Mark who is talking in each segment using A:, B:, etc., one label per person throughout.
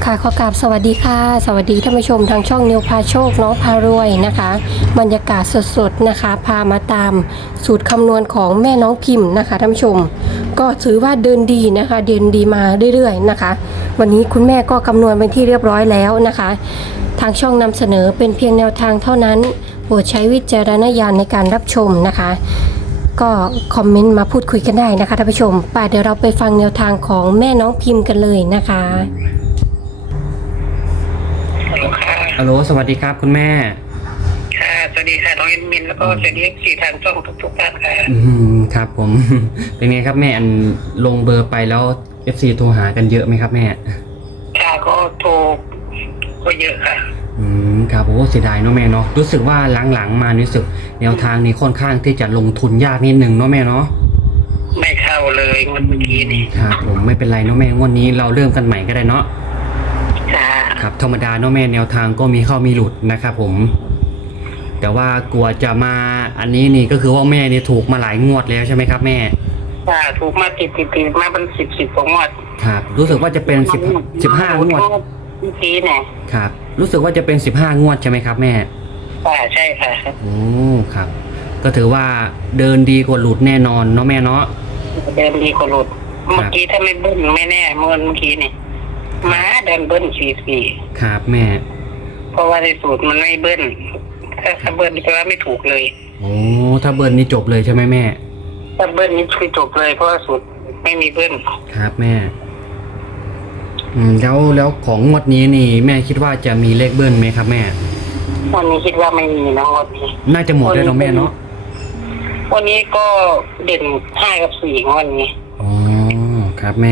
A: ค่ะขอกราบสวัสดีค่ะสวัสดีท่านผู้ชมทางช่องนิวพาโชคน้องพารวยนะคะบรรยากาศสดๆนะคะพามาตามสูตรคำนวณของแม่น้องพิมพ์นะคะท่านผู้ชมก็ถือว่าเดินดีนะคะเดินดีมาเรื่อยๆนะคะวันนี้คุณแม่ก็คำนวณเป็นที่เรียบร้อยแล้วนะคะทางช่องนำเสนอเป็นเพียงแนวทางเท่านั้นโปรดใช้วิจารณญาณในการรับชมนะคะก็คอมเมนต์มาพูดคุยกันได้นะคะท่านผู้ชมป่ะเดี๋ยวเราไปฟังแนวทางของแม่น้องพิมพ์กันเลยนะคะ
B: ฮัลโหลค่ะ
C: ฮัลโหลสวัสดีครับคุณแม่
B: ค่ะ สวัสดีค่ะน้องเอ็นมินแล้วก็สวัสดีสี่ทางช่องทุกท่านค่ะ
C: ครับผม เป็นไงครับแม่อันลงเบอร์ไปแล้ว FC โทรหากันเยอะไหมครับแม่
B: ค่ะก็โทรก็เยอะค่ะ
C: ครับโอ้เสียดายเนาะแม่เนาะรู้สึกว่าหลังๆมารู้สึกแนวทางนี้ค่อนข้างที่จะลงทุนยากนิดนึงเนาะแม่เนาะ
B: ไม่เข้าเลยงวดเมื่อกี้นี่
C: ครับผมไม่เป็นไรเนาะแม่งวดนี้เราเริ่มกันใหม่ก็ได้เนาะ
B: ค่ะ
C: ครับธรรมดาเนาะแม่แนวทางก็มีเข้ามีหลุดนะครับผม แต่ว่ากลัวจะมาอันนี้นี่ก็คือว่าแม่นี่ถูกมาหลายงวดแล้วใช่ไหมครับแม่
B: ค่ะถูกมาติดมาเป็นสิบกว่างวด
C: ครับรู้สึกว่าจะเป็น15 งวด
B: เมื่อกี้เนี่ย
C: ครับรู้สึกว่าจะเป็น15 งวดใช่ไหมครับแม่
B: ค่ะใช่ค่ะ
C: โอ้ครับก็ถือว่าเดินดีกว่าหลุดแน่นอนเนาะแม่เนาะ
B: เดินดีกว่าหลุดเมื่อกี้ถ้าไม่เบิ้ลไม่แน่เมื่อกี้นี่ม้าเดินเบิ้ลสี่
C: ครับแม่
B: เพราะว่าในสูตรมันไม่เบิ้ลถ้าเบิ้ลแปลว่าไม่ถูกเลย
C: โอ้ถ้าเบิร์นนี่จบเลยใช่ไหมแม่
B: ถ้าเบิ้ลนี่คือจบเลยเพราะว่าสูตรไม่มีเบิ้ล
C: ครับแม่แล้วของงวดนี้นี่แม่คิดว่าจะมีเลขเบิ้ลไหมครับแม่
B: วันนี้คิดว่าไม่มีนะวันนี้
C: น่าจะหมดได้แล้วแม่เนาะ
B: วันนี้ก็เด่น5 กับ 4ของวันนี้
C: อ๋อครับแม่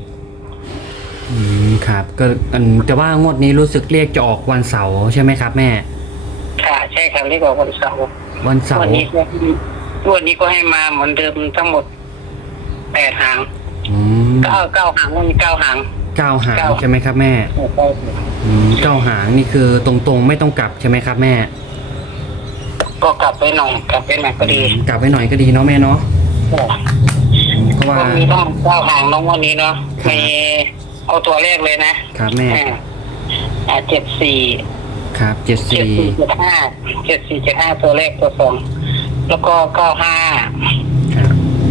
C: ครับก็แต่ว่างวดนี้รู้สึกเลขจะออกวันเสาร์ใช่ไหมครับแม่
B: ค่ะใช่ค่ะเรียกว่าวันเสาร์
C: วันเสา
B: วั
C: ร์
B: นี้ก็ให้มาเหมือนเดิมทั้งหมด8 หาง 9 หางวันนี้9 หาง
C: 9 หางใช่ไหมครับแม่9 หางนี่คือตรงๆไม่ต้องกลับใช่ไหมครับแม่
B: ก็กลับไปหน่อยก็ดี
C: กลับไว้หน่อยก็ดีเนาะแม่เนาะเพราะว่า
B: วันนี้ต้อง9 หางน้องวันนี้เนาะมีเอาตัวแรกเลยนะครับ
C: แม่
B: 74
C: ครับ74
B: 7475ตัวแรกตัว2แล้วก็95
C: ครับ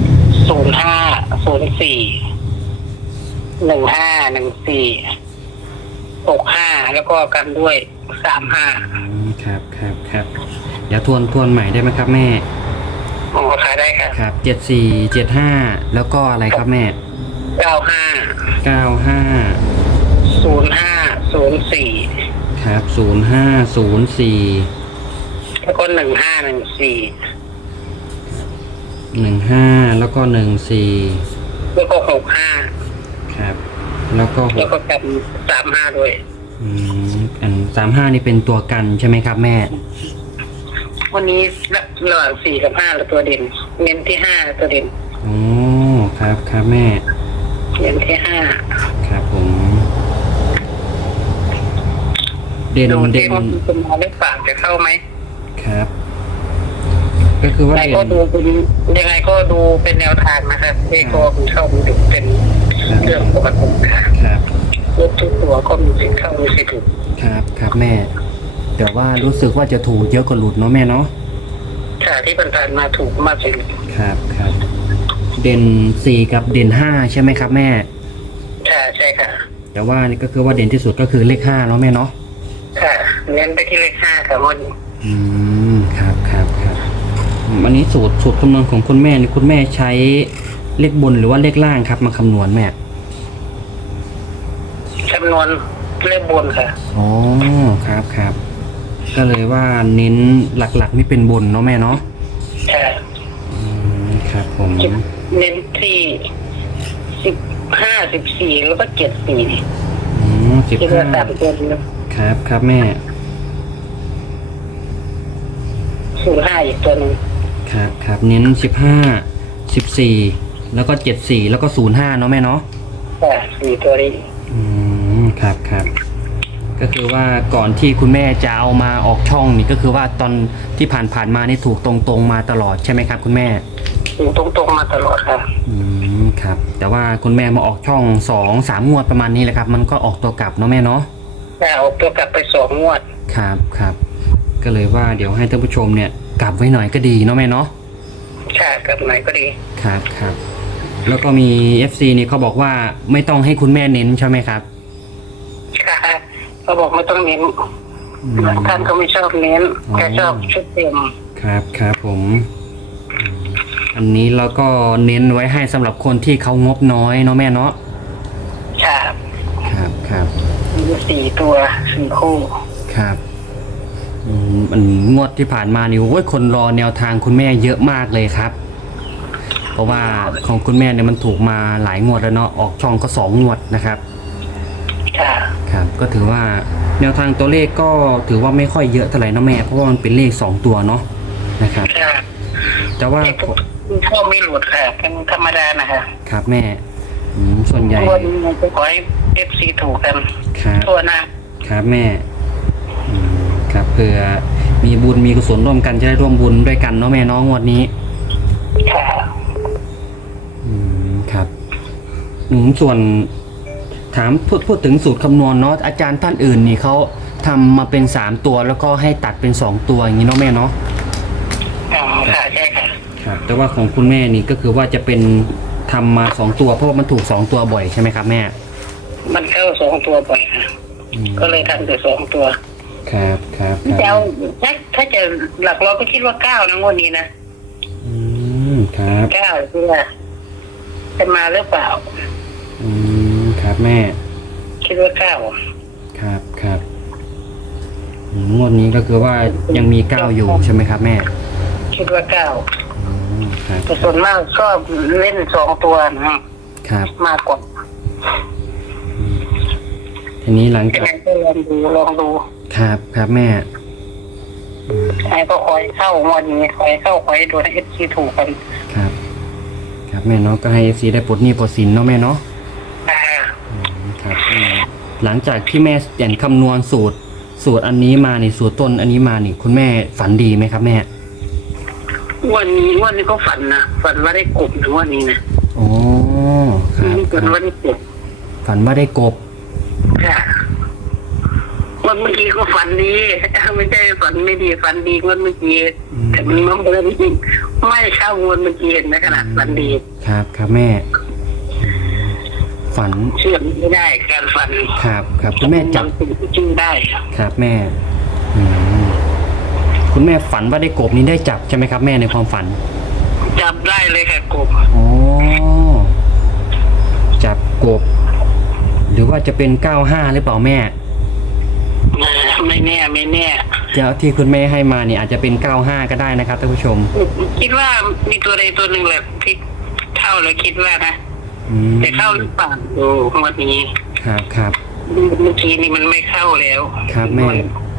B: 05 04 15 14 65แล้วก็กันด้วย35
C: ครับเดี๋ยวทวนใหม่ได้ไหมครับแม่
B: อ๋อขายได้ค่ะ
C: ครับ74 75แล้วก็อะไรครับแม่
B: 95
C: 95
B: 05 04
C: ครับ0504
B: แล้วก็15 14
C: 15แล้วก็14
B: แล้วก็65
C: ครับแล้วก็
B: แล้วก็กัน35ด้วย
C: อัน35นี่เป็นตัวกันใช่ไหมครับแม่
B: วันนี้ระหว่าง4 กับ 5แล้วตัวเด่นเน้นที่5ตัวเด่น
C: อ๋อครับแม่
B: เน้นที่5
C: ครับผมเด่น
B: ดูที่ว่าคุณหมอได้ฝากจะเข้าไหม
C: ครับ ก็คือว่า
B: ยังไงก็ดูเป็นยังไงก็ดูเป็นแนวทางนะครับที่ก็คุณเข้าดูเป็นเรื่องปกติค่ะ
C: ครับ
B: รถทุกตัวก็มีสิทธิ์เข้ามีสิทธิ์ถูก
C: ครับแม่แต่ว่ารู้สึกว่าจะถูกเยอะกว่าหลุดเนาะแม่เนาะ
B: ค่ะที่ผ่านๆมาถูกมากสิ
C: ครับเด่น4กับเด่น5ใช่ไหมครับแม่
B: ค่ะใช่ค่ะ
C: แต่ว่านี่ก็คือว่าเด่นที่สุดก็คือเลข5เนาะแม่เนาะ
B: ค่ะเน้นไปที่เลข5ค่ะวันนี้
C: ครับอันนี้สูตรคำนวณของคุณแม่นี่คุณแม่ใช้เลขบนหรือว่าเลขล่างครับมาคำนวณแม่
B: จำนวนเลขบนค่ะ
C: อ๋อครับก็เลยว่าเน้นหลักๆนี่เป็นบนเนาะแม่เนาะ
B: ค่ะ
C: ครับผม
B: เน้นที่15 14แล้วก็74
C: 15
B: ที่เราตามตัวนี้
C: ครับแม่
B: 05อีกตัวหนึ่ง
C: ครับเน้น15 14แล้วก็74แล้วก็05เนาะแม่เนาะ
B: ค่ะ4ตัวนี้
C: ครับก็คือว่าก่อนที่คุณแม่จะเอามาออกช่องนี่ก็คือว่าตอนที่ผ่านมานี่ถูกตรงๆมาตลอดใช่ไหมครับคุณแม่
B: อยู่ตรงๆมาตลอดค่ะ
C: ครับแต่ว่าคุณแม่มาออกช่อง2-3 งวดประมาณนี้แหละครับมันก็ออกตัวกลับเนาะแม่เนาะ
B: แต่เอาตัวกลับไป2 งวด
C: ครับครับก็เลยว่าเดี๋ยวให้ท่านผู้ชมเนี่ยกลับไว้หน่อยก็ดีเนาะแม่เนาะ
B: ค่ะกลับไหนก็ดี
C: ครับครับแล้วก็มี FC นี่เขาบอกว่าไม่ต้องให้คุณแม่เน้นใช่ไหมครับ
B: ค่ะเขาบอกไม่ต้องเน้นท่านก็ไม่ชอบเน้นแกชอบชุดเต็ม
C: ครับครับผมอันนี้เราก็เน้นไว้ให้สำหรับคนที่เขางบน้อยเนาะแม่เนาะ
B: ค่ะ
C: ครับครับ
B: มี4 ตัว 4 คู่
C: ครับอันงวดที่ผ่านมานี่โอ้ยคนรอแนวทางคุณแม่เยอะมากเลยครับ เพราะว่าของคุณแม่เนี่ยมันถูกมาหลายงวดแล้วเนาะออกช่องก็2 งวดนะครับ
B: ค่ะ
C: ครับก็ถือว่าแนวทางตัวเลขก็ถือว่าไม่ค่อยเยอะเท่าไหร่นะแม่เพราะว่ามันเป็นเลข2 ตัวเนาะนะครับ
B: ค่ะ
C: แต่ว่า
B: ชอบไม่หลุดค่ะเป็นธรรมดานะคะ
C: ครับแม่ส่วนใหญ่
B: วันนี้จะขอให้ FC ถูกกัน
C: ครับ
B: ทั่วหน้า
C: ครับแม่ครับเผื่อมีบุญมีกุศลร่วมกันจะได้ร่วมบุญด้วยกันเนาะแม่เน้องงวดนี้
B: ค่ะ
C: ครับส่วนถามพูดถึงสูตรคำนวณเนาะอาจารย์ท่านอื่นนี่เขาทำมาเป็น3 ตัวแล้วก็ให้ตัดเป็น2 ตัวอย่างนี้เนาะแม่เนาะ
B: ค่ะใช่ค่ะ
C: ครับแต่ว่าของคุณแม่นี่ก็คือว่าจะเป็นทำมา2 ตัวเพราะว่ามันถูก2 ตัวบ่อยใช่ไหมครับแม่
B: มันเข้า2 ตัวบ่อยค่ะ ก็เลยทำแต่2 ตัว
C: ครับครับค
B: จะ
C: รั
B: เอา
C: บ
B: ถ้าจะหลักร้อยก็คิดว่า9นะงวดนี้นะ
C: ครับ
B: 9คือว่าจะมาหรือเปล่า
C: ครับแม่
B: คิดว่า
C: ครับครับงวดนี้ก็คือว่ายังมี9อยู่ใช่ไหมครับแม่
B: 9คิดว่า
C: ครับ
B: 9แต่ส่วนมากชอบเล่น2 ตัวนะครับ มากกว่า
C: ทีนี้หลัง
B: ยัง
C: จาก
B: ไงก็ลองดู
C: ครับครับแม่
B: ไอ้ก็คอยเข้างวดนี้คอยเข้าคอยดูให้ FC ถูกกัน
C: ครับครับแม่เนาะก็ให้ FC ได้ปลดหนี้ปลดสินเนาะแม่เนาะ ครับหลังจากที่แม่เปลี่ยนคำนวณสูตรอันนี้มานี่สูตรต้นอันนี้มานี่คุณแม่ฝันดีไหมครับแม่
B: วันนี้ก็ฝันว่าได้กบนะวันนี้นะ
C: อ๋อครับ
B: ฝันว่าได้กบ
C: ฝันว่าได้กบ
B: ค่ะวันเมื่อกี้ก็ฝันดีไม่ใช่ฝันไม่ดีฝันดีวันเมื่อกี้แต่มันมาเบิร์นไม่เข้างวดเมื่อกี้เห็นไหมขนาดฝันดี
C: ครับครับแม่ฝัน
B: เชื่อไม่ได้การฝัน
C: ครับครับคุณแม่จับ
B: สิ่งที่ชื่อได้
C: ครับแม่คุณแม่ฝันว่าได้กบนี้ได้จับใช่ไหมครับแม่ในความฝัน
B: จับได้เลยค่ะกบ
C: อ๋อจับกบ หรือว่าจะเป็น95หรือเปล่าแม่
B: ไม่แน่
C: เดี๋ยวที่คุณแม่ให้มาเนี่ยอาจจะเป็น95ก็ได้นะครับท่านผู้ชม
B: คิดว่ามีตัวใดตัวหนึ่งแหละที่เข้าแล้วคิดว่านะจะเข้าหรือเปล่าดูวันนี้
C: ครับครับ
B: เมื่อกี้นี่มันไม่เข้าแล้ว
C: ครับแม่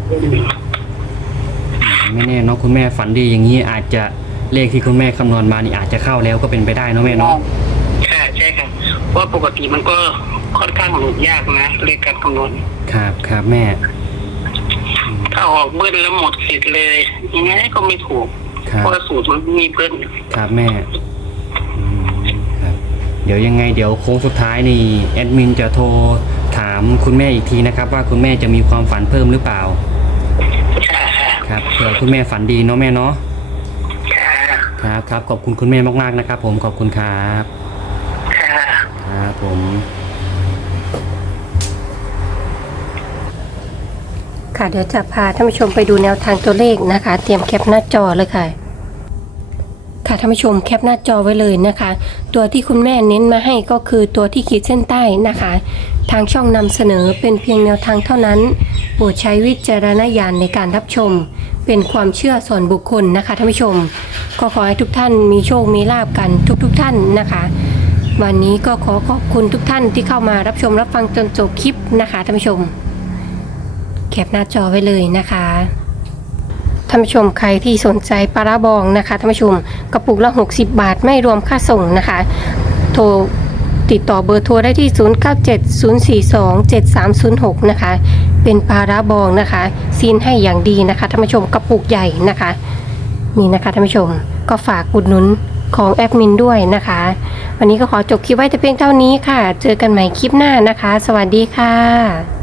C: ไม่แน่เนาะคุณแม่ฝันดีอย่างนี้อาจจะเลขที่คุณแม่คำนวณมานี่อาจจะเข้าแล้วก็เป็นไปได้เนาะแม่เนาะ
B: ค่ะใช่ค่ะเพราะปกติมันก็ค่อนข้างหลุดยากนะเลขการคำนวณ
C: ครับครับแม่
B: ถ้าออกเบิ้ลแล้วหมดสิทธิ์เลยยังไงก็ไม่ถูก
C: ครับ
B: เพราะสูตรมันมีเบิ้ล
C: ครับแม่ครับเดี๋ยวยังไงเดี๋ยวโค้งสุดท้ายนี่แอดมินจะโทรถามคุณแม่อีกทีนะครับว่าคุณแม่จะมีความฝันเพิ่มหรือเปล่า
B: ค่ะ
C: ครับเผื่อคุณแม่ฝันดีเนาะแม่เนาะ
B: ค่ะ
C: ครับครับขอบคุณคุณแม่มากๆนะครับผมขอบคุณครับ
B: ค่ะ
C: ครับผม
A: ค่ะเดี๋ยวจะพาท่านผู้ชมไปดูแนวทางตัวเลขนะคะ เตรียมแคปหน้าจอเลยค่ะค่ะท่านผู้ชมแคปหน้าจอไว้เลยนะคะ ตัวที่คุณแม่เน้นมาให้ก็คือตัวที่ขีดเส้นใต้นะคะ ทางช่องนำเสนอเป็นเพียงแนวทางเท่านั้นโปรดใช้วิจารณญาณในการรับชม เป็นความเชื่อส่วนบุคคลนะคะท่านผู้ชม ก็ขอให้ทุกท่านมีโชคมีลาภกันทุกท่านนะคะ วันนี้ก็ขอขอบคุณทุกท่านที่เข้ามารับชมรับฟังจนจบคลิปนะคะท่านผู้ชมแคปหน้าจอไว้เลยนะคะท่านผู้ชมใครที่สนใจปลาร้าบองนะคะท่านผู้ชมกระปุกละ60 บาทไม่รวมค่าส่งนะคะโทรติดต่อเบอร์โทรได้ที่ 0970427306 นะคะเป็นปลาร้าบองนะคะซีนให้อย่างดีนะคะท่านผู้ชมกระปุกใหญ่นะคะนี่นะคะท่านผู้ชมก็ฝากอุดหนุนของแอดมินด้วยนะคะ วันนี้ก็ขอจบคลิปไว้แต่เพียงเท่านี้ค่ะ เจอกันใหม่คลิปหน้านะคะ สวัสดีค่ะ